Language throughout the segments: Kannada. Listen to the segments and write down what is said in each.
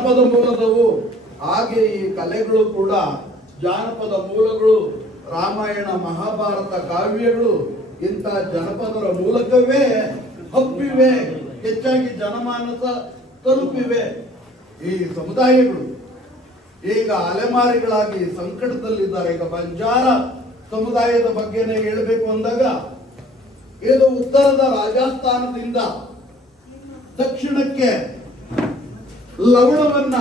ಜಾನಪದ ಮೂಲದವು. ಹಾಗೆ ಈ ಕಲೆಗಳು ಕೂಡ ಜಾನಪದ ಮೂಲಗಳು, ರಾಮಾಯಣ ಮಹಾಭಾರತ ಕಾವ್ಯಗಳು ಇಂಥ ಜನಪದರ ಮೂಲಕವೇ ಹಬ್ಬಿವೆ, ಹೆಚ್ಚಾಗಿ ಜನಮಾನಸ ತಲುಪಿವೆ. ಈ ಸಮುದಾಯಗಳು ಈಗ ಅಲೆಮಾರಿಗಳಾಗಿ ಸಂಕಟದಲ್ಲಿದ್ದಾರೆ. ಈಗ ಬಂಜಾರ ಸಮುದಾಯದ ಬಗ್ಗೆನೇ ಹೇಳಬೇಕು ಅಂದಾಗ, ಇದು ಉತ್ತರದ ರಾಜಸ್ಥಾನದಿಂದ ದಕ್ಷಿಣಕ್ಕೆ ಲವಣವನ್ನ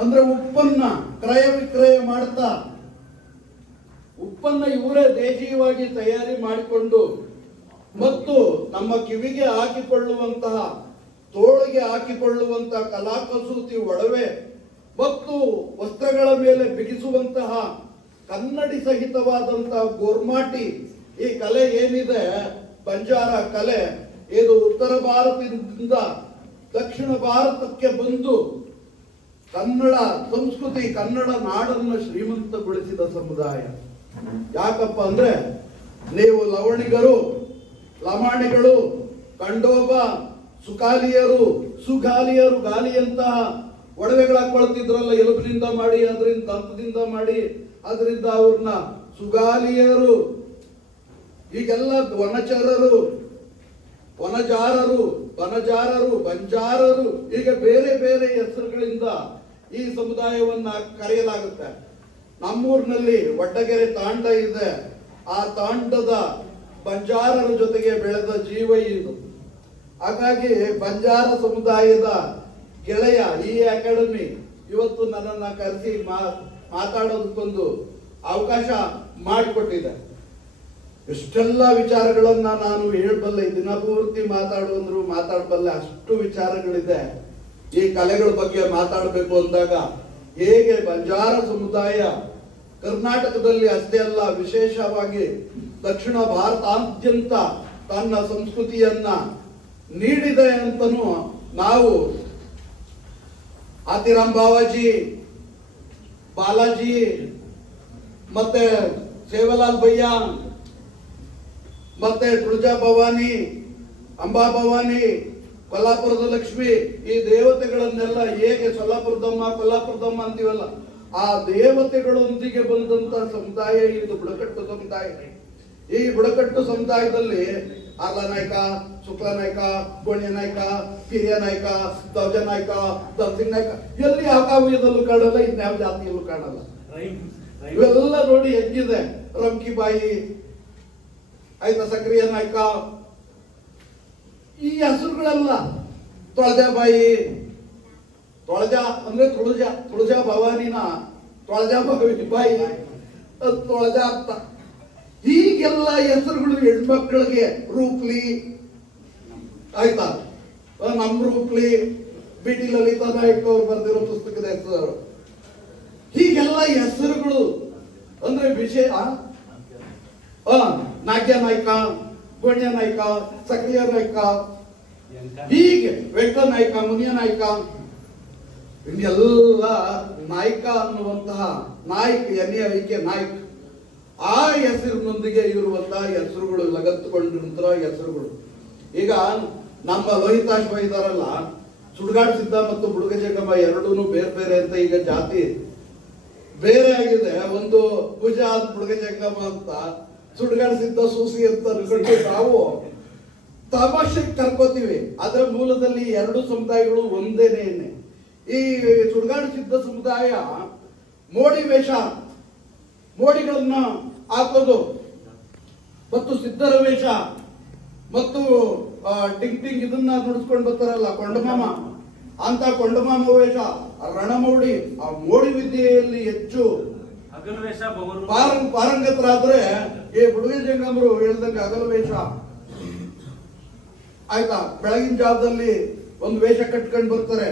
ಅಂದ್ರೆ ಉಪ್ಪನ್ನ ಕ್ರಯ ವಿಕ್ರಯ ಮಾಡ್ತಾ, ಉಪ್ಪನ್ನ ಇವರೇ ದೇಶೀಯವಾಗಿ ತಯಾರಿ ಮಾಡಿಕೊಂಡು ಮತ್ತು ನಮ್ಮ ಕಿವಿಗೆ ಹಾಕಿಕೊಳ್ಳುವಂತಹ, ತೋಳಿಗೆ ಹಾಕಿಕೊಳ್ಳುವಂತಹ ಕಲಾಕಸೂತಿ ಒಡವೆ ಮತ್ತು ವಸ್ತ್ರಗಳ ಮೇಲೆ ಬಿಗಿಸುವಂತಹ ಕನ್ನಡಿ ಸಹಿತವಾದಂತಹ ಗೋರ್ಮಾಟಿ, ಈ ಕಲೆ ಏನಿದೆ ಬಂಜಾರ ಕಲೆ, ಇದು ಉತ್ತರ ಭಾರತದಿಂದ ದಕ್ಷಿಣ ಭಾರತಕ್ಕೆ ಬಂದು ಕನ್ನಡ ಸಂಸ್ಕೃತಿ, ಕನ್ನಡ ನಾಡನ್ನು ಶ್ರೀಮಂತಗೊಳಿಸಿದ ಸಮುದಾಯ. ಯಾಕಪ್ಪ ಅಂದ್ರೆ, ನೀವು ಲವಣಿಗರು, ಲಮಾಣಿಗಳು, ಕಂಡೋಬ, ಸುಕಾಲಿಯರು, ಸುಗಾಲಿಯರು, ಗಾಲಿಯಂತಹ ಒಡವೆಗಳು ಹಾಕೊಳ್ತಿದ್ರಲ್ಲ, ಎಲುಬಿನಿಂದ ಮಾಡಿ, ಅದರಿಂದ ದಂತದಿಂದ ಮಾಡಿ, ಅದರಿಂದ ಅವ್ರನ್ನ ಸುಗಾಲಿಯರು, ಈಗೆಲ್ಲ ವನಚರರು, ವನಜಾರರು, ಬನಜಾರರು, ಬಂಜಾರರು, ಈಗ ಬೇರೆ ಬೇರೆ ಹೆಸರುಗಳಿಂದ ಈ ಸಮುದಾಯವನ್ನ ಕರೆಯಲಾಗುತ್ತೆ. ನಮ್ಮೂರಿನಲ್ಲಿ ವಡ್ಡಗೆರೆ ತಾಂಡ ಇದೆ. ಆ ತಾಂಡದ ಬಂಜಾರರ ಜೊತೆಗೆ ಬೆಳೆದ ಜೀವ ಇದು. ಹಾಗಾಗಿ ಬಂಜಾರ ಸಮುದಾಯದ ಗೆಳೆಯ ಈ ಅಕಾಡೆಮಿ ಇವತ್ತು ನನ್ನನ್ನ ಕರೆಸಿ ಮಾತಾಡೋದಕ್ಕೊಂದು ಅವಕಾಶ ಮಾಡಿಕೊಟ್ಟಿದೆ. ಎಷ್ಟೆಲ್ಲ ವಿಚಾರಗಳನ್ನ ನಾನು ಹೇಳಬಲ್ಲೆ, ದಿನಪೂರ್ತಿ ಮಾತಾಡುವಂದ್ರು ಮಾತಾಡಬಲ್ಲೆ, ಅಷ್ಟು ವಿಚಾರಗಳಿದೆ. ಈ ಕಲೆಗಳ ಬಗ್ಗೆ ಮಾತಾಡಬೇಕು ಅಂದಾಗ, ಹೇಗೆ ಬಂಜಾರ ಸಮುದಾಯ ಕರ್ನಾಟಕದಲ್ಲಿ ಅಷ್ಟೇ ಅಲ್ಲ, ವಿಶೇಷವಾಗಿ ದಕ್ಷಿಣ ಭಾರತಾದ್ಯಂತ ತನ್ನ ಸಂಸ್ಕೃತಿಯನ್ನ ನೀಡಿದೆ ಅಂತನೂ ನಾವು ಆತಿರಾಮ್ ಬಾವಾಜಿ, ಬಾಲಾಜಿ, ಮತ್ತೆ ಸೇವಲಾಲ್ ಭಯ್ಯ, ಮತ್ತೆ ತುಳಜಾ ಭವಾನಿ, ಅಂಬಾ ಭವಾನಿ, ಕೊಲ್ಲಾಪುರದ ಲಕ್ಷ್ಮಿ, ಈ ದೇವತೆಗಳನ್ನೆಲ್ಲ ಹೇಗೆ ಸೊಲ್ಲಾಪುರದಮ್ಮ, ಕೊಲ್ಲಾಪುರದಮ್ಮ ಅಂತೀವಲ್ಲ, ಆ ದೇವತೆಗಳೊಂದಿಗೆ ಬಂದಂತ ಸಮುದಾಯ ಇದು ಬುಡಕಟ್ಟು ಸಮುದಾಯ. ಈ ಬುಡಕಟ್ಟು ಸಮುದಾಯದಲ್ಲಿ ಆರ್ಲ ನಾಯ್ಕ, ಶುಕ್ಲ ನಾಯ್ಕ, ಗೋಣ್ಯ ನಾಯ್ಕ, ಹಿರಿಯ ನಾಯ್ಕ, ದೌಜ ನಾಯ್ಕ, ದರ್ಸಿಂಗ್ ನಾಯ್ಕ, ಎಲ್ಲಿ ಯಾವ ಕಾವ್ಯದಲ್ಲೂ ಕಾಣಲ್ಲ, ಇನ್ಯಾವ ಜಾತಿಯಲ್ಲೂ ಕಾಣಲ್ಲ. ಇವೆಲ್ಲ ನೋಡಿ ಹೆಜ್ಜಿದೆ. ರಂಕಿಬಾಯಿ ಆಯ್ತಾ, ಸಕ್ರಿಯ ನಾಯ್ಕ, ಈ ಹೆಸರುಗಳೆಲ್ಲ, ತೊಳಜಾಬಾಯಿ, ತೊಳಜಾ ಅಂದ್ರೆ ತುಳಜಾ ಭವಾನಿನ ತೊಳಜಾ ಬಾಯಿ, ತೊಳಜಾ ಅಂತ, ಹೀಗೆಲ್ಲ ಹೆಸರುಗಳು ಹೆಣ್ಮಕ್ಳಿಗೆ. ರೂಪ್ಲಿ ಆಯ್ತಾ, ನಮ್ ರೂಪ್ಲಿ, ಬಿ ಟಿ ಲಲಿತಾ ನಾಯ್ಕ ಅವ್ರು ಬರೆದಿರೋ ಪುಸ್ತಕದ ಹೆಸರು. ಹೀಗೆಲ್ಲ ಹೆಸರುಗಳು ಅಂದ್ರೆ ವಿಷಯ. ನಾಗ್ಯ ನಾಯ್ಕ, ಗೋಣ್ಯ ನಾಯ್ಕ, ಸಕ್ರಿಯ ನಾಯ್ಕ, ಹೀಗೆ ವೆಂಕಟ ನಾಯ್ಕ, ಮುನಿಯ ನಾಯ್ಕ, ಇವೆಲ್ಲ ನಾಯ್ಕ ಅನ್ನುವಂತಹ ನಾಯ್ಕ್, NAIK ನಾಯ್ಕ್, ಆ ಹೆಸರಿನೊಂದಿಗೆ ಇರುವಂತಹ ಹೆಸರುಗಳು, ಲಗತ್ತುಕೊಂಡಿರುವಂತಹ ಹೆಸರುಗಳು. ಈಗ ನಮ್ಮ ಲೋಹಿತಾಶ್ವ ಇದಾರಲ್ಲ, ಸುಡ್ಗಾಡ್ ಸಿದ್ಧ ಮತ್ತು ಬುಡುಗ ಜಂಗಮ ಎರಡೂ ಬೇರೆ ಬೇರೆ ಅಂತ ಈಗ ಜಾತಿ ಬೇರೆ ಆಗಿದೆ. ಒಂದು ಪೂಜಾ ಬುಡುಗ ಜಂಗಮ ಅಂತ, ಸುಡ್ಗಾಡ್ ಸಿದ್ಧ ಸೂಸಿ ಅಂತ ಅನ್ಕೊಂಡು ನಾವು ತಮಾಷೆ ಕರ್ಕೋತೀವಿ. ಅದರ ಮೂಲದಲ್ಲಿ ಎರಡು ಸಮುದಾಯಗಳು ಒಂದೇನೇನೆ. ಈ ಸುಡ್ಗಾಡು ಸಿದ್ಧ ಸಮುದಾಯ ಮೋಡಿ ವೇಷ, ಮೋಡಿಗಳನ್ನ ಹಾಕೋದು, ಮತ್ತು ಸಿದ್ಧರ ವೇಷ, ಮತ್ತು ಟಿಂಗ್ ಟಿಂಗ್ ಇದನ್ನ ನುಡಿಸ್ಕೊಂಡು ಬರ್ತಾರಲ್ಲ ಕೊಂಡಮಾಮ ಅಂತ, ಕೊಂಡಮಾಮ ವೇಷ, ರಣಮೌಡಿ, ಆ ಮೋಡಿ ವಿದ್ಯೆಯಲ್ಲಿ ಹೆಚ್ಚು ಪಾರಂಗತರಾದ್ರೆ ಈ ಬುಡುಗ ಜಂಗಮರು ಹೇಳ್ದಂಗೆ ಹಗಲು ವೇಷ ಆಯ್ತಾ. ಬೆಳಗಿನ ಜಾವದಲ್ಲಿ ಒಂದು ವೇಷ ಕಟ್ಕೊಂಡು ಬರ್ತಾರೆ.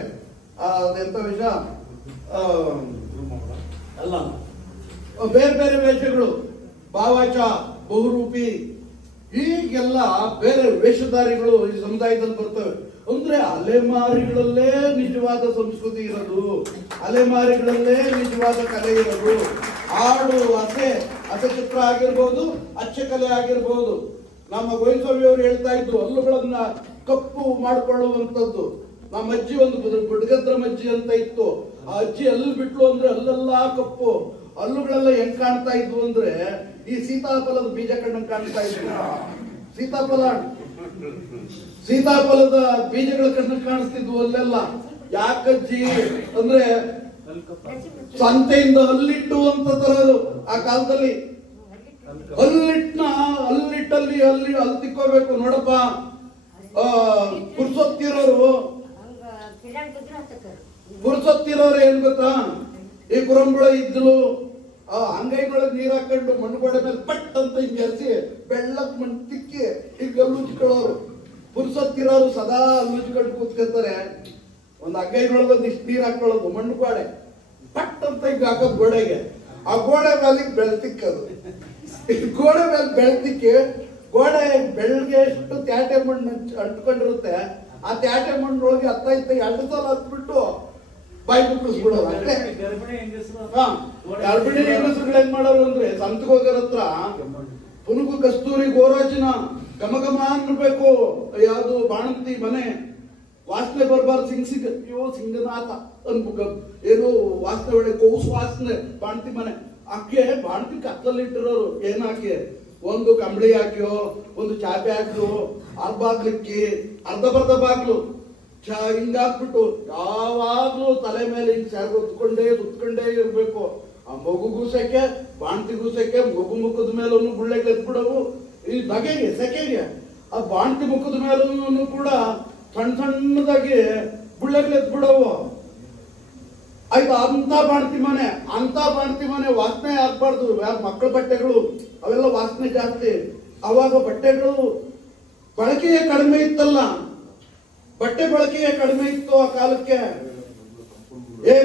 ಅದೆಂತ ವೇಷ ಅಲ್ಲ, ಬೇರೆ ಬೇರೆ ವೇಷಗಳು, ಭಾವಾಚ, ಬಹುರೂಪಿ, ಹೀಗೆಲ್ಲ ಬೇರೆ ವೇಷಧಾರಿಗಳು ಈ ಸಮುದಾಯದಲ್ಲಿ ಬರ್ತವೆ. ಅಂದ್ರೆ ಅಲೆಮಾರಿಗಳಲ್ಲೇ ನಿಜವಾದ ಸಂಸ್ಕೃತಿ ಇರೋದು, ಅಲೆಮಾರಿಗಳಲ್ಲೇ ನಿಜವಾದ ಕಲೆ ಇರೋದು. ಹಾಡು, ಅಸೆ ಚಿತ್ರ ಆಗಿರ್ಬೋದು, ಅಚ್ಚೆ ಕಲೆ ಆಗಿರ್ಬೋದು. ನಮ್ಮ ಗೋವಿಂದಸ್ವಾಮಿ ಅವರು ಹೇಳ್ತಾ ಇದ್ರು, ಹಲ್ಲುಗಳನ್ನ ಕಪ್ಪು ಮಾಡಿಕೊಳ್ಳುವಂಥದ್ದು ನಮ್ಮ ಅಜ್ಜಿ ಒಂದು ಬುಡಗದ್ರ ಮಜ್ಜಿ ಅಂತ ಇತ್ತು. ಆ ಅಜ್ಜಿ ಅಲ್ಲಿ ಬಿಟ್ಲು ಅಂದ್ರೆ ಅಲ್ಲೆಲ್ಲ ಕಪ್ಪು, ಹಲ್ಲುಗಳೆಲ್ಲ ಹೆಂಗ್ ಕಾಣ್ತಾ ಇದ್ವು ಅಂದ್ರೆ ಈ ಸೀತಾಫಲದ ಬೀಜ ಕಣ್ಣಂಗ್ ಕಾಣ್ತಾ ಇದ್ವು. ಸೀತಾಫಲದ ಬೀಜಗಳ ಕಣ್ಣಂಗ್ ಕಾಣಿಸ್ತಿದ್ವು ಅಲ್ಲೆಲ್ಲ. ಯಾಕಜ್ಜಿ ಅಂದ್ರೆ ಸಂತೆಯಿಂದ ಹಲ್ಲಿಟ್ಟು ಅಂತ ತರೋದು ಆ ಕಾಲದಲ್ಲಿ. ಹಲ್ಲಿಟ್ಟಲ್ಲಿ ಅಲ್ಲಿ ತಿಕ್ಕೋಬೇಕು ನೋಡಪ್ಪ. ಪುರ್ಸೊತ್ತಿರೋರು ಏನ್ ಗೊತ್ತಾ, ಈ ಕುರಂಬಳ ಇದ್ಲು ಅಂಗೈನೊಳಗೆ ನೀರ್ ಹಾಕೊಂಡು ಮಣ್ಣು ಗೋಡೆ ಮೇಲೆ ಪಟ್ ಅಂತ ಹಿಂಗೆ ಎರ್ಸಿ ಬೆಳ್ಳಕ್ ಮಣ್ಣು ತಿಕ್ಕಿ ಈಗ ಅಲ್ಲುಜ್ಕೊಳ್ಳೋರು. ಪುರ್ಸೊತ್ತಿರೋರು ಸದಾ ಅಲ್ಲುಜ್ಕೊಂಡು ಕೂತ್ಕೊತಾರೆ. ಒಂದು ಅಂಗೈನೊಳಗೆ ಒಂದಿಷ್ಟು ನೀರ್ ಹಾಕೊಳ್ಳೋದು, ಮಣ್ಣು ಗೋಡೆ ಪಟ್ ಅಂತ ಹಿಂಗೆ ಹಾಕೋದು ಗೋಡೆಗೆ. ಆ ಗೋಡೆ ಮೇಲೆ ಬೆಳ್ತಿಕ್ಕದು, ಗೋಡೆ ಮೇಲೆ ಬೆಳ್ತಿಕ್ಕಿ ಗೋಡೆ ಬೆಳ್ಗೆ ಎಷ್ಟು ತ್ಯಾಟೆ ಮಣ್ಣು ಅಂಟ್ಕೊಂಡಿರುತ್ತೆ. ಆ ತ್ಯಾಟೆ ಮಣ್ಣೊಳಗೆ ಹತ್ತ 2 ಸಲ ಹತ್ಬಿಟ್ಟು ಬಾಯಿ ಮುಕ್ಕಿಸ್ಬಿಡೋರು ಅಷ್ಟೇ. ಗರ್ಭಿಣಿ ಹೆಂಗಸರುಗಳು ಏನ್ ಮಾಡೋರು ಅಂದ್ರೆ ಸಂತಕ್ಕೆ ಹೋಗೋರ ಹತ್ರ ಪುನುಗು ಕಸ್ತೂರಿ ಗೋರಾಜಿನ ಘಮ ಘಮ ಅನ್ಬೇಕು. ಯಾವ್ದು ಬಾಣಂತಿ ಮನೆ ವಾಸನೆ ಬರ್ಬಾರ್ದು, ಸಿಂಗನಾಥ ಅನ್ಬೇಕು. ಏನು ವಾಸನೆ ಒಳ್ಳೆ ಕೋಸು ವಾಸನೆ ಬಾಣಂತಿ ಮನೆ. ಅಕ್ಕೆ ಬಾಣಂತಿ ಕತ್ತಲ್ಲಿ ಇಟ್ಟಿರೋರು ಏನ್ ಹಾಕಿ, ಒಂದು ಕಂಬಳಿ ಹಾಕಿಯೋ, ಒಂದು ಚಾಪೆ ಹಾಕಿಯೋ, ಬಾಗ್ಲಿಕ್ಕಿ ಅರ್ಧ ಬಾಗ್ಲು ಹಿಂಗಾಕ್ಬಿಟ್ಟು ಯಾವಾಗ್ಲೂ ತಲೆ ಮೇಲೆ ಹಿಂಗ್ ಸುತ್ಕೊಂಡೇ ಇರ್ಬೇಕು. ಆ ಮಗುಗೂ ಸೆಕೆ, ಬಾಣ್ತಿಗೂ ಸೆಕೆ, ಮಗು ಮುಖದ ಮೇಲೂ ಗುಳ್ಳೆಗೆ ಎತ್ಬಿಡವು. ಈ ಬಗೆಗೆ ಸೆಕೆಗೆ ಆ ಬಾಣ್ತಿ ಮುಖದ ಮೇಲೂ ಕೂಡ ಸಣ್ಣದಾಗಿ ಗುಳ್ಳೆಗೆ ಎತ್ಬಿಡವು. ಆಯ್ತು, ಅಂತ ಬಾಣ್ತಿ ಮನೆ ವಾಸನೆ ಆಗ್ಬಾರ್ದು. ಮಕ್ಕಳ ಬಟ್ಟೆಗಳು ಅವೆಲ್ಲ ವಾಸನೆ ಜಾಸ್ತಿ. ಅವಾಗ ಬಟ್ಟೆಗಳು ಬಳಕೆಯೇ ಕಡಿಮೆ ಇತ್ತಲ್ಲ, ಬಟ್ಟೆ ಬಳಕೆಯೇ ಕಡಿಮೆ ಇತ್ತು ಆ ಕಾಲಕ್ಕೆ.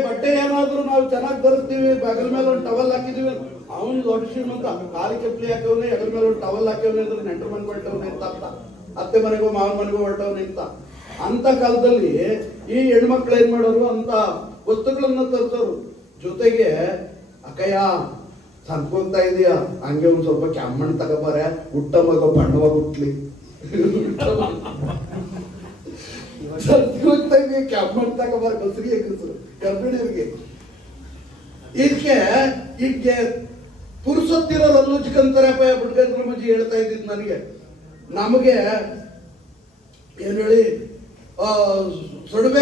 ಬಟ್ಟೆ ಏನಾದ್ರು ನಾವು ಚೆನ್ನಾಗಿ ಧರಿಸ್ತೀವಿ, ಹೆಗಲ ಮೇಲೆ ಒಂದು ಟವಲ್ ಹಾಕಿದೀವಿ, ಅವನು ದೊಡ್ಡ ಶ್ರೀಮಂತ. ಕಾಲಿ ಕೆಪ್ಲಿ ಹಾಕವನೇ, ಹೆಗಲ ಮೇಲೆ ಒಂದು ಟವಲ್ ಹಾಕವನೇ ಅಂದ್ರೆ ನೆಂಟರ ಮನೆಗೆ ಹೊರಟವನೇ ಅಂತ ಅರ್ಥ. ಅತ್ತೆ ಮನೆಗೋ ಮಾವನ ಮನೆಗೋ ಹೊರಟವನೇ ಅಂತ. ಅಂತ ಕಾಲದಲ್ಲಿ ಈ ಹೆಣ್ಮಕ್ಳು ಏನ್ ಮಾಡೋರು, ಅಂತ ವಸ್ತುಗಳನ್ನ ತರಿಸೋರು. ಜೊತೆಗೆ ಅಕ್ಕಯ್ಯ ಸಂಕೋಗ್ತಾ ಇದೀಯಾ, ಹಂಗೆ ಒಂದ್ ಸ್ವಲ್ಪ ಕೆಮ್ಮಣ್ಣು ತಗೋಬಾರ, ಹುಟ್ಟ ಮಗ ಬಣ್ಣವಾಗ ಹುಟ್ಲಿ. ಸಂಕೋಗ್ತಾ ಇದೀಯ ಕೆಮ್ಮಣ್ಣು ತಗೋಬಾರ ಬಸ್ರಿಗೆ ಗರ್ಭಿಣಿಯರಿಗೆ. ಈಗ ಪುರುಸೊತ್ತಿರೋರು ಅಲ್ಲುಜ್ಕಂತಾರೆ. ಬುಡ್ಗಂದ್ರ ಮಜ್ಜಿ ಹೇಳ್ತಾ ಇದ್ದಿದ್ ನನಗೆ. ನಮಗೆ ಏನ್ ಹೇಳಿ, ಬಿಡುವೆ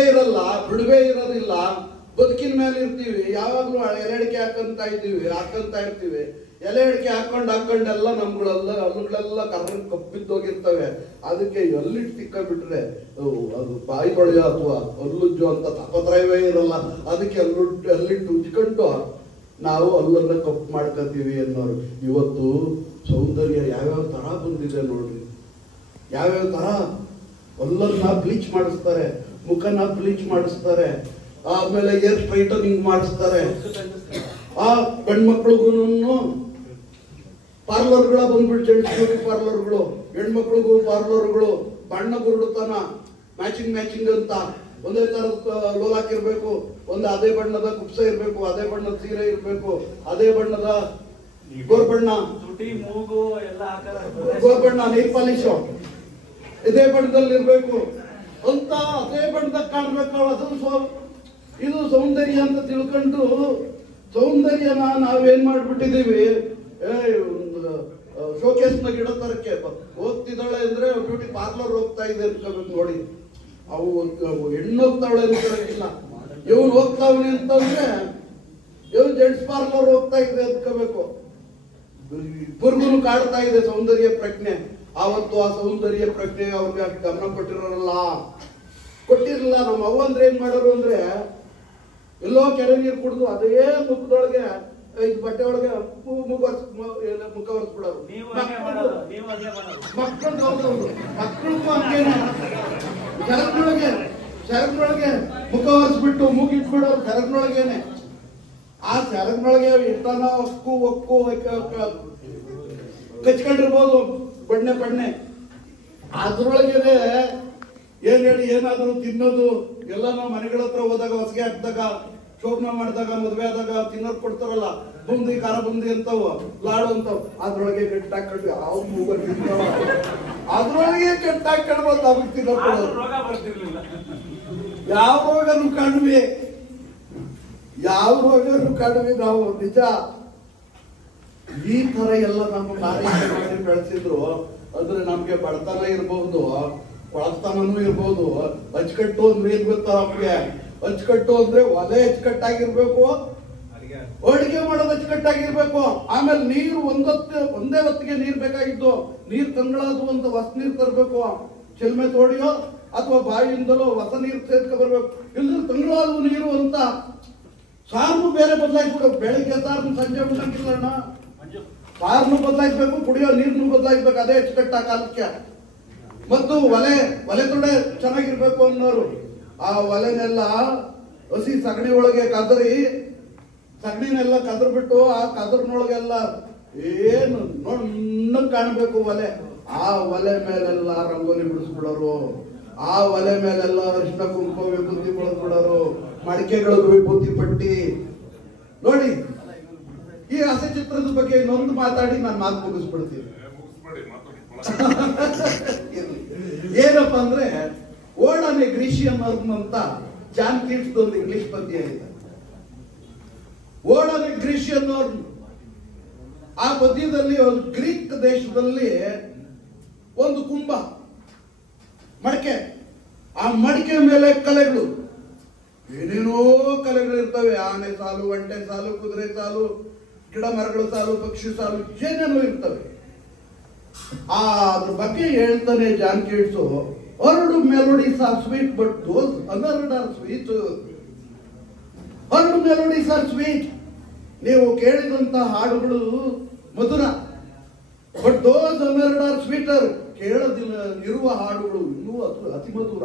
ಇರೋದಿಲ್ಲ, ಬದುಕಿನ ಮೇಲೆ ಇರ್ತೀವಿ. ಯಾವಾಗ್ಲೂ ಎಲೆ ಅಡಿಕೆ ಹಾಕಂತ ಇರ್ತೀವಿ. ಎಲೆ ಅಡಿಕೆ ಹಾಕೊಂಡೆಲ್ಲ ಹಲ್ಲುಗಳೆಲ್ಲ ಕರ್ರಂಗ್ ಕಪ್ಪಿದ್ದೋಗಿರ್ತವೆ. ಅದಕ್ಕೆ ಎಲ್ಲಿಟ್ಟು ತಿಕ್ಕಬಿಟ್ರೆ ಅದು ಬಾಯಿ ಕೊಳೆಯೋ ಅಥವಾ ಹಲ್ಲುಜ್ಜು ಅಂತ ತಾಪತ್ರಯವೇ ಇರಲ್ಲ. ಅದಕ್ಕೆ ಅಲ್ಲಿಟ್ಟು ಉಜ್ಕೊಂಡು ನಾವು ಹಲ್ಲನ್ನ ಕಪ್ಪು ಮಾಡ್ಕೊತೀವಿ ಅನ್ನೋರು. ಇವತ್ತು ಸೌಂದರ್ಯ ಯಾವ್ಯಾವ ತರ ಬಂದಿದೆ ನೋಡ್ರಿ. ಯಾವ್ಯಾವ ತರ ಹಲ್ಲನ್ನ ಬ್ಲೀಚ್ ಮಾಡಿಸ್ತಾರೆ, ಮುಖನ ಬ್ಲೀಚ್ ಮಾಡಿಸ್ತಾರೆ, ಆಮೇಲೆ ಏರ್ ಸ್ಟ್ರೈಟನಿಂಗ್ ಮಾಡಿಸ್ತಾರೆ. ಆ ಗಂಡ್ಮಕ್ಳಿಗೂ ಪಾರ್ಲರ್ಗಳ ಬಂದ್ಬಿಟ್ಟು, ಜೆಂಟ್ಸ್ ಪಾರ್ಲರ್ಗಳು, ಹೆಣ್ಮಕ್ಳಿಗೂ ಪಾರ್ಲರ್ಗಳು, ಬಣ್ಣ ಗುರುಡುತನ, ಮ್ಯಾಚಿಂಗ್ ಅಂತ ಒಂದೇ ತರದ ಲೋಲಾಕ್ ಇರ್ಬೇಕು, ಅದೇ ಬಣ್ಣದ ಕುಪ್ಸ ಇರ್ಬೇಕು, ಅದೇ ಬಣ್ಣದ ಸೀರೆ ಇರ್ಬೇಕು, ಅದೇ ಬಣ್ಣದ ಗೋರ್ಬಣ್ಣ, ನೈಲ್ ಪಾಲಿಶ್ ಇದೇ ಬಣ್ಣದಲ್ಲಿ ಇರ್ಬೇಕು ಅಂತ, ಅದೇ ಬಣ್ಣದಾಗ ಕಾಣ್ಬೇಕು. ಅದು ಇದು ಸೌಂದರ್ಯ ಅಂತ ತಿಳ್ಕೊಂಡು ಸೌಂದರ್ಯನ ನಾವೇನ್ ಮಾಡ್ಬಿಟ್ಟಿದೀವಿ, ಶೋಕೇಸ್ನಾಗ ಇಡೋ ತರಕ್ಕೆ. ಹೋಗ್ತಿದ್ದಾಳೆ ಅಂದ್ರೆ ಬ್ಯೂಟಿ ಪಾರ್ಲರ್ ಹೋಗ್ತಾ ಇದೆ ಅನ್ಕೋಬೇಕು ನೋಡಿ. ಅವು ಹೆಣ್ಣು ಹೋಗ್ತಾವಳೆ ಅನ್ಕೋಬೇಕಿಲ್ಲ. ಇವನು ಹೋಗ್ತಾವನೆ ಅಂತಂದ್ರೆ ಇವನು ಜೆಂಟ್ಸ್ ಪಾರ್ಲರ್ ಹೋಗ್ತಾ ಇದೆ ಅನ್ಕೋಬೇಕು. ಪುರ್ಗುನು ಕಾಡ್ತಾ ಇದೆ ಸೌಂದರ್ಯ ಪ್ರಜ್ಞೆ. ಆವತ್ತು ಆ ಸೌಂದರ್ಯ ಪ್ರಜ್ಞೆ ಅವ್ರಿಗೆ ಅಷ್ಟು ಗಮನ ಕೊಟ್ಟಿರಲಿಲ್ಲ. ನಮ್ಮ ಅವ್ವ ಅಂದ್ರೆ ಏನ್ ಮಾಡೋರು ಅಂದ್ರೆ, ಎಲ್ಲೋ ಕೆರೆ ನೀರು ಕುಡಿದು ಅದೇ ಮುಖದೊಳಗೆ ಬಟ್ಟೆ ಒಳಗೆ ಮುಖ ಒರೆಸ್ಬಿಡೋರು. ಮಕ್ಕಳಿಗೂ ಹಂಗೇನೆ ಸೆರಗ್ನೊಳಗೆ ಮುಖ ಒರೆಸ್ಬಿಟ್ಟು ಮೂಗಿಟ್ಬಿಡೋರು ಸೆರಗ್ನೊಳಗೇನೆ. ಆ ಸೆರಗ್ನೊಳಗೆ ಎಷ್ಟನ ಒಕ್ಕು ಕಚ್ಕೊಂಡಿರ್ಬೋದು ಬಣ್ಣೆ. ಅದ್ರೊಳಗೇನೆ ಏನ್ ಹೇಳಿ ಏನಾದ್ರು ತಿನ್ನೋದು ಎಲ್ಲ ನಾವು ಮನೆಗಳ ಹತ್ರ ಹೋದಾಗ, ಹೊಸಗೆ ಹಾಕಿದಾಗ, ಶೋಭನ ಮಾಡಿದಾಗ, ಮದುವೆ ಆದಾಗ ತಿನ್ನೋದು ಕೊಡ್ತಾರಲ್ಲ, ಬುಂದಿ, ಖಾರ ಬುಂದಿ ಅಂತವು, ಲಾಡು ಅಂತವು. ಅದ್ರೊಳಗೆ ಗಟ್ಟಾಕೊಂಡು ಯಾವ ಮೂಗ ಅದ್ರೊಳಗೆ ಗಟ್ಟಾಕೊಂಡು ಬಂದು ಅವ್ರಿಗೆ ತಿನ್ನೋದು. ಯಾವ ರೋಗನು ಕಡಿಮೆ, ಯಾವ ರೋಗನು ಕಡಿಮೆ. ನಾವು ನಿಜ ಈ ತರ ಎಲ್ಲ ನಮ್ಮ ಆರೈಕೆ ಮಾಡಿ ಬೆಳೆಸಿದ್ರು ಅಂದ್ರೆ ನಮ್ಗೆ ಬಡತನ ಇರ್ಬಹುದು, ಕೊಳತನೂ ಇರ್ಬೋದು. ಅಚ್ಚುಕಟ್ಟು ಅಂದ್ರೆ ಏನ್ ಗೊತ್ತಾ ನಮ್ಗೆ? ಅಚ್ಚುಕಟ್ಟು ಅಂದ್ರೆ ಒಲೆ ಅಚ್ಚುಕಟ್ಟಾಗಿರ್ಬೇಕು, ಅಡಿಗೆ ಮಾಡೋದು ಅಚ್ಚುಕಟ್ಟಾಗಿರ್ಬೇಕು. ಆಮೇಲೆ ನೀರು ಒಂದೇ ಹೊತ್ತಿಗೆ ನೀರ್ ಬೇಕಾಗಿದ್ದು, ನೀರ್ ತಂಗಳಾದು ಅಂತ ಹೊಸ ನೀರ್ ತರಬೇಕು, ಚಿಲ್ಮೆ ತೋಡಿಯೋ ಅಥವಾ ಬಾಯಿಯಿಂದಲೋ ಹೊಸ ನೀರು ಸೇರ್ಕ ಬರ್ಬೇಕು. ಇಲ್ಲ ತಂಗಳಾದು ನೀರು ಅಂತ ಸಾರ್ನು ಬೇರೆ ಬದಲಾಯಿಸ್ಬೇಕು. ಬೆಳಿಗ್ಗೆ ಸಾರ್ನು ಸಂಜೆ ಉಣ್ಣಕ್ಕಿಲ್ಲ ಅಣ್ಣ, ಸಾರ್ನು ಬದಲಾಯಿಸ್ಬೇಕು, ಕುಡಿಯೋ ನೀರ್ನು ಬದಲಾಯಿಸ್ಬೇಕು. ಅದೇ ಅಚ್ಚುಕಟ್ಟ ಕಾಲಕ್ಕೆ. ಮತ್ತು ಒಲೆ ತೊಡೆ ಚೆನ್ನಾಗಿರ್ಬೇಕು ಅನ್ನೋರು ಆ ಒಲೆನೆಲ್ಲ ಹಸಿ ಸಗಣಿ ಒಳಗೆ ಕದರಿ, ಸಗಣಿನೆಲ್ಲ ಕದರ್ ಬಿಟ್ಟು ಆ ಕದರ್ನೊಳಗೆಲ್ಲ ಏನು ನೋಡ್ ಕಾಣಬೇಕು ಒಲೆ. ಆ ಒಲೆ ಮೇಲೆಲ್ಲ ರಂಗೋಲಿ ಬಿಡಿಸ್ಬಿಡೋರು, ಆ ಒಲೆ ಮೇಲೆಲ್ಲ ಅರಿಶಿನ ಕುಂಕುಮ ವಿಭೂತಿ ಬಳಸ್ಬಿಡೋರು, ಮಡಿಕೆಗಳಿಗೆ ವಿಭೂತಿ ಪಟ್ಟಿ. ನೋಡಿ ಈ ಹಸೆ ಚಿತ್ರದ ಬಗ್ಗೆ ಇನ್ನೊಂದು ಮಾತಾಡಿ ನಾನು ಮಾತು ಮುಗಿಸ್ಬಿಡ್ತೀನಿ. ಏನಪ್ಪಾ ಅಂದ್ರೆ ಓಡನೆ ಗ್ರೀಷಿಯಂ ಅಂತ ಜಾನ್ ಕೀಟ್ಸ್ ಒಂದು ಇಂಗ್ಲಿಷ್ ಪದ್ಯ ಇದೆ. ಓಡನೆ ಗ್ರೀಷಿಯನ್ ಅವ್ರು ಆ ಪದ್ಯದಲ್ಲಿ ಒಂದು ಗ್ರೀಕ್ ದೇಶದಲ್ಲಿ ಒಂದು ಕುಂಭ ಮಡಿಕೆ, ಆ ಮಡಿಕೆ ಮೇಲೆ ಕಲೆಗಳು, ಏನೇನೋ ಕಲೆಗಳು ಇರ್ತವೆ. ಆನೆ ಸಾಲು, ಒಂಟೆ ಸಾಲು, ಕುದುರೆ ಸಾಲು, ಗಿಡ ಮರಗಳ ಸಾಲು, ಪಕ್ಷಿ ಸಾಲು, ಏನೇನೋ ಇರ್ತವೆ. ಅದ್ರ ಬಗ್ಗೆ ಹೇಳ್ತಾನೆ John Keats. Heard melodies are sweet but those unheard are sweet. Heard melodies are sweet, ನೀವು ಕೇಳಿದಂತ ಹಾಡುಗಳು ಮಧುರ. But those unheard are sweeter, ಕೇಳದಿಲ್ಲ ಇರುವ ಹಾಡುಗಳು ಇನ್ನೂ ಅತಿ ಮಧುರ.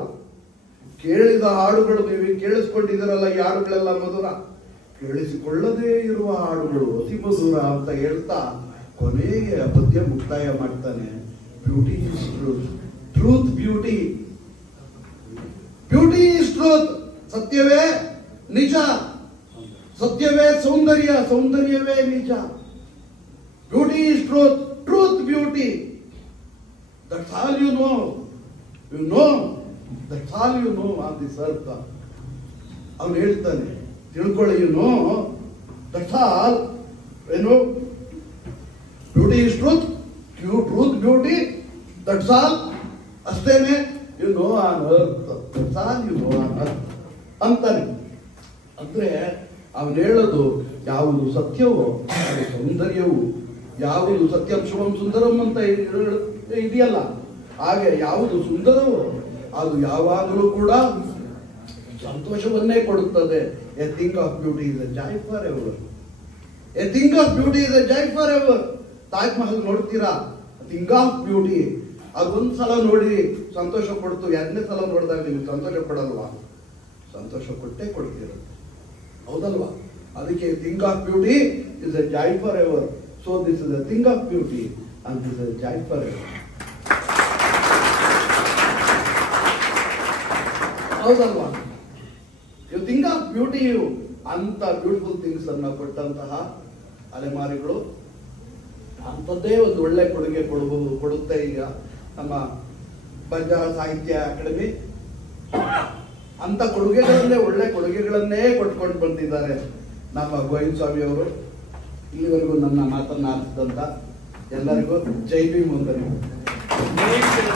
ಕೇಳಿದ ಹಾಡುಗಳು ನೀವು ಕೇಳಿಸ್ಕೊಂಡಿದ್ದೀರಲ್ಲ, ಈ ಹಾಡುಗಳೆಲ್ಲ ಮಧುರ. ಕೇಳಿಸಿಕೊಳ್ಳದೇ ಇರುವ ಹಾಡುಗಳು ಅತಿ ಮಧುರ ಅಂತ ಹೇಳ್ತಾ ಕೊನೆಗೆ ಪದ್ಯ ಮುಕ್ತಾಯ ಮಾಡ್ತಾನೆ. Beauty is truth, truth beauty, beauty is truth. ಸತ್ಯವೇ ನಿಜ, ಸತ್ಯವೇ ಸೌಂದರ್ಯ, ಸೌಂದರ್ಯವೇ ನಿಜ. Beauty is truth, truth beauty. That's all you know, you know, that's all you know on this earth. ಅವನು ಹೇಳ್ತಾನೆ ತಿಳ್ಕೊಳ್ಳಿ, ಯು ನೋ, ದಟ್ಸ್ ಆಲ್. ಏನು beauty is truth, truth beauty, that's all. ಅಷ್ಟೇನೆ you know on earth, that's all you know on earth ಅಂತಾನೆ. ಅಂದ್ರೆ ಅವನು ಹೇಳೋದು ಯಾವುದು ಸತ್ಯವೋ ಅದು ಸೌಂದರ್ಯವು, ಯಾವುದು ಸತ್ಯಂ ಶಿವಂ ಸುಂದರಂ ಅಂತ ಇದೆಯಲ್ಲ, ಹಾಗೆ ಯಾವುದು ಸುಂದರವೋ ಅದು ಯಾವಾಗಲೂ ಕೂಡ ಸಂತೋಷವನ್ನೇ ಕೊಡುತ್ತದೆ. A thing of beauty is A Joy for ever, A thing of beauty is A Joy for ever. Taj Mahal ನೋಡ್ತೀರಾ, ಥಿಂಗ್ ಆಫ್ ಬ್ಯೂಟಿ. ಅದೊಂದ್ಸಲ ನೋಡಿ ಸಂತೋಷ ಕೊಡ್ತು, ಎರಡನೇ ಸಲ ನೋಡಿದಾಗ ನಿಮ್ಗೆ ಸಂತೋಷ ಕೊಡಲ್ವಾ? ಸಂತೋಷ ಕೊಟ್ಟೇ ಕೊಡ್ತೀರ, ಹೌದಲ್ವಾ? ಅದಕ್ಕೆ thing of beauty is A Joy for ever. So this is A thing of beauty and this is A Joy for ever. ಹೌದಲ್ವಾ? ಯು ಥಿಂಕ್ ಆಫ್ ಬ್ಯೂಟಿ, ಅಂತ ಬ್ಯೂಟಿಫುಲ್ ಥಿಂಗ್ಸ್ ಅನ್ನ ಕೊಟ್ಟಂತಹ ಅಲೆಮಾರಿಗಳು ಅಂಥದ್ದೇ ಒಂದು ಒಳ್ಳೆ ಕೊಡುಗೆ ಕೊಡುತ್ತೆ. ಈಗ ನಮ್ಮ ಬಂಜಾರ ಸಾಹಿತ್ಯ ಅಕಾಡೆಮಿ ಅಂತ ಕೊಡುಗೆಗಳನ್ನೇ, ಒಳ್ಳೆ ಕೊಡುಗೆಗಳನ್ನೇ ಕೊಟ್ಕೊಂಡು ಬಂದಿದ್ದಾರೆ ನಮ್ಮ ಗೋವಿಂದ ಸ್ವಾಮಿ ಅವರು. ಇಲ್ಲಿವರೆಗೂ ನನ್ನ ಮಾತನ್ನ ಆಲಿಸಿದಂತ ಎಲ್ಲರಿಗೂ ಜೈ ಭೀಮ್ ವಂದನೆ.